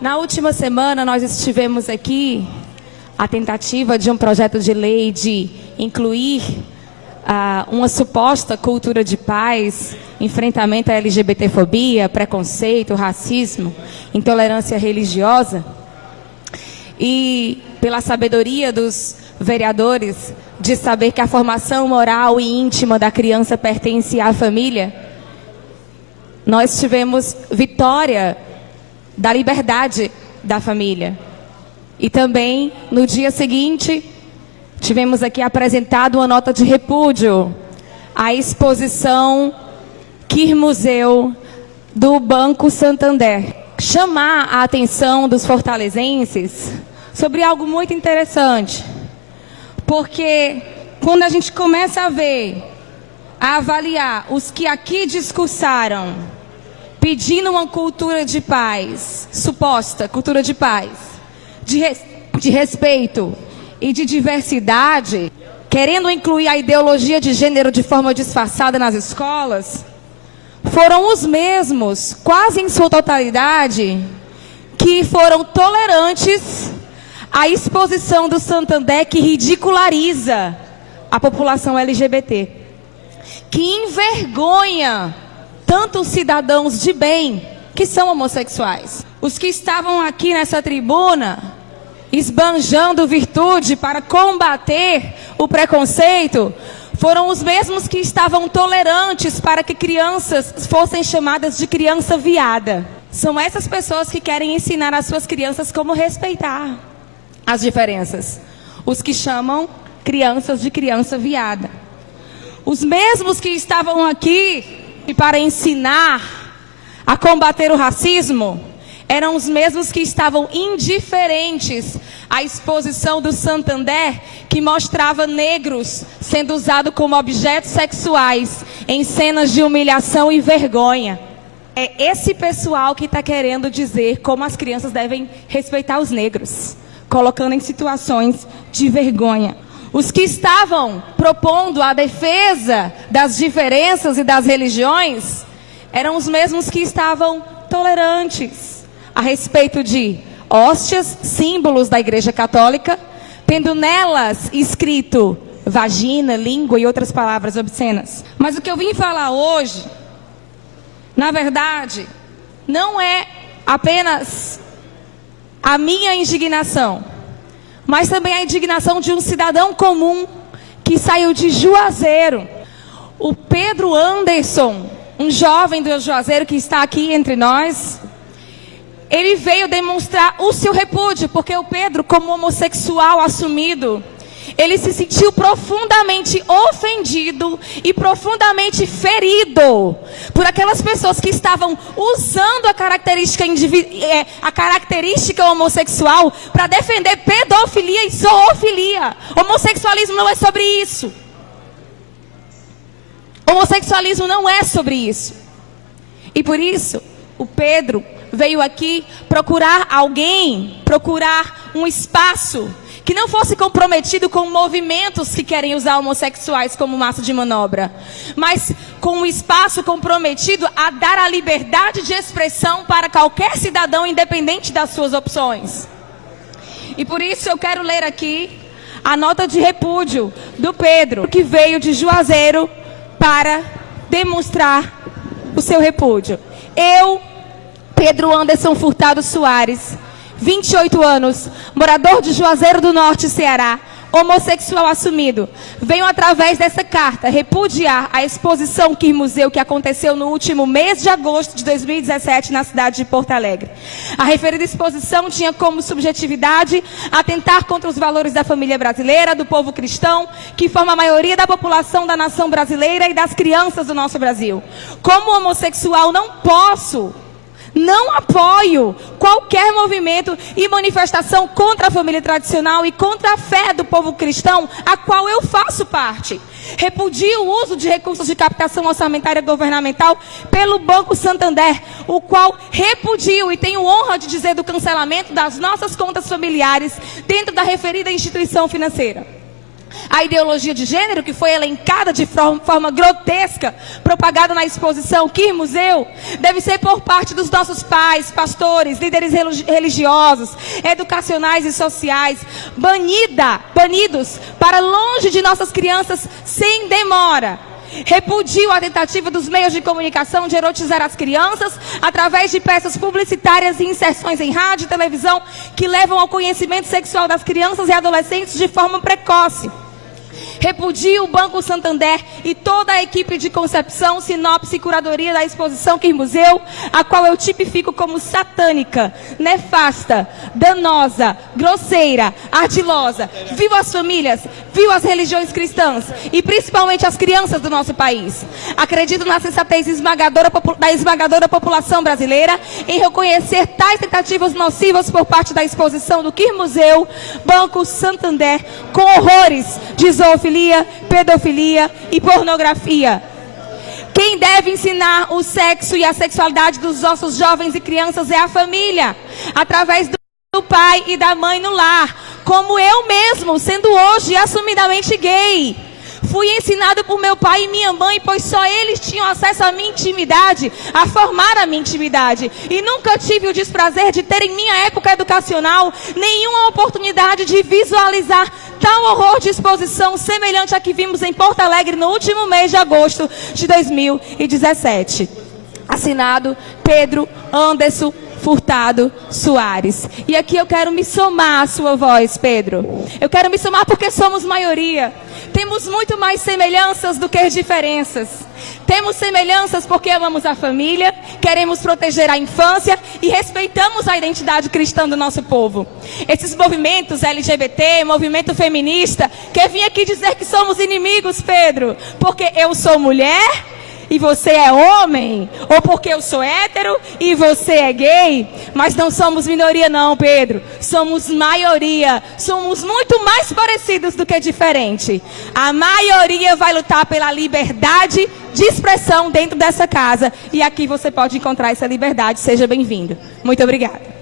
Na última semana, nós estivemos aqui a tentativa de um projeto de lei de incluir uma suposta cultura de paz, enfrentamento à LGBTfobia, preconceito, racismo, intolerância religiosa. E pela sabedoria dos vereadores de saber que a formação moral e íntima da criança pertence à família, nós tivemos vitória da liberdade da família. E também, no dia seguinte, tivemos aqui apresentado uma nota de repúdio à exposição Queer Museu do Banco Santander. Chamar a atenção dos fortalezenses sobre algo muito interessante. Porque quando a gente começa a ver, a avaliar os que aqui discursaram, pedindo uma cultura de paz, suposta cultura de paz, de respeito e de diversidade, querendo incluir a ideologia de gênero de forma disfarçada nas escolas, foram os mesmos, quase em sua totalidade, que foram tolerantes à exposição do Santander que ridiculariza a população LGBT, que envergonha tanto os cidadãos de bem que são homossexuais. Os que estavam aqui nessa tribuna esbanjando virtude para combater o preconceito foram os mesmos que estavam tolerantes para que crianças fossem chamadas de criança viada. São essas pessoas que querem ensinar às suas crianças como respeitar as diferenças. Os que chamam crianças de criança viada. Os mesmos que estavam aqui para ensinar a combater o racismo eram os mesmos que estavam indiferentes à exposição do Santander, que mostrava negros sendo usados como objetos sexuais em cenas de humilhação e vergonha. É esse pessoal que está querendo dizer como as crianças devem respeitar os negros, colocando em situações de vergonha. Os que estavam propondo a defesa das diferenças e das religiões eram os mesmos que estavam tolerantes a respeito de hóstias, símbolos da Igreja Católica, tendo nelas escrito vagina, língua e outras palavras obscenas. Mas o que eu vim falar hoje, na verdade, não é apenas a minha indignação, mas também a indignação de um cidadão comum que saiu de Juazeiro. O Pedro Anderson, um jovem do Juazeiro que está aqui entre nós, ele veio demonstrar o seu repúdio, porque o Pedro, como homossexual assumido, ele se sentiu profundamente ofendido e profundamente ferido por aquelas pessoas que estavam usando a característica homossexual para defender pedofilia e zoofilia. Homossexualismo não é sobre isso. Homossexualismo não é sobre isso. E por isso, o Pedro veio aqui procurar um espaço que não fosse comprometido com movimentos que querem usar homossexuais como massa de manobra, mas com um espaço comprometido a dar a liberdade de expressão para qualquer cidadão, independente das suas opções. E por isso eu quero ler aqui a nota de repúdio do Pedro, que veio de Juazeiro para demonstrar o seu repúdio. Eu, Pedro Anderson Furtado Soares, 28 anos, morador de Juazeiro do Norte, Ceará, homossexual assumido, venho através dessa carta repudiar a exposição Queer Museu que aconteceu no último mês de agosto de 2017 na cidade de Porto Alegre. A referida exposição tinha como subjetividade atentar contra os valores da família brasileira, do povo cristão, que forma a maioria da população da nação brasileira e das crianças do nosso Brasil. Como homossexual, não apoio qualquer movimento e manifestação contra a família tradicional e contra a fé do povo cristão, a qual eu faço parte. Repudio o uso de recursos de captação orçamentária governamental pelo Banco Santander, o qual repudio e tenho honra de dizer do cancelamento das nossas contas familiares dentro da referida instituição financeira. A ideologia de gênero, que foi elencada de forma grotesca, propagada na exposição Queer Museu, deve ser por parte dos nossos pais, pastores, líderes religiosos, educacionais e sociais, banidos para longe de nossas crianças sem demora. Repudio a tentativa dos meios de comunicação de erotizar as crianças através de peças publicitárias e inserções em rádio e televisão que levam ao conhecimento sexual das crianças e adolescentes de forma precoce. Repudio o Banco Santander e toda a equipe de concepção, sinopse e curadoria da exposição Queer Museu, a qual eu tipifico como satânica, nefasta, danosa, grosseira, ardilosa. Viu as famílias, viu as religiões cristãs e principalmente as crianças do nosso país. Acredito na sensatez da esmagadora população brasileira em reconhecer tais tentativas nocivas por parte da exposição do Queer Museu, Banco Santander, com horrores de zoofilia, pedofilia e pornografia. Quem deve ensinar o sexo e a sexualidade dos nossos jovens e crianças é a família, através do pai e da mãe no lar, como eu mesmo, sendo hoje assumidamente gay. Fui ensinado por meu pai e minha mãe, pois só eles tinham acesso à minha intimidade, a formar a minha intimidade. E nunca tive o desprazer de ter em minha época educacional nenhuma oportunidade de visualizar tal horror de exposição semelhante à que vimos em Porto Alegre no último mês de agosto de 2017. Assinado Pedro Anderson Furtado Soares. E aqui eu quero me somar à sua voz, Pedro. Eu quero me somar porque somos maioria. Temos muito mais semelhanças do que diferenças. Temos semelhanças porque amamos a família, queremos proteger a infância e respeitamos a identidade cristã do nosso povo. Esses movimentos LGBT, movimento feminista, quer vir aqui dizer que somos inimigos, Pedro, porque eu sou mulher e você é homem, ou porque eu sou hétero e você é gay. Mas não somos minoria não, Pedro. Somos maioria. Somos muito mais parecidos do que diferente. A maioria vai lutar pela liberdade de expressão dentro dessa casa. E aqui você pode encontrar essa liberdade. Seja bem-vindo. Muito obrigada.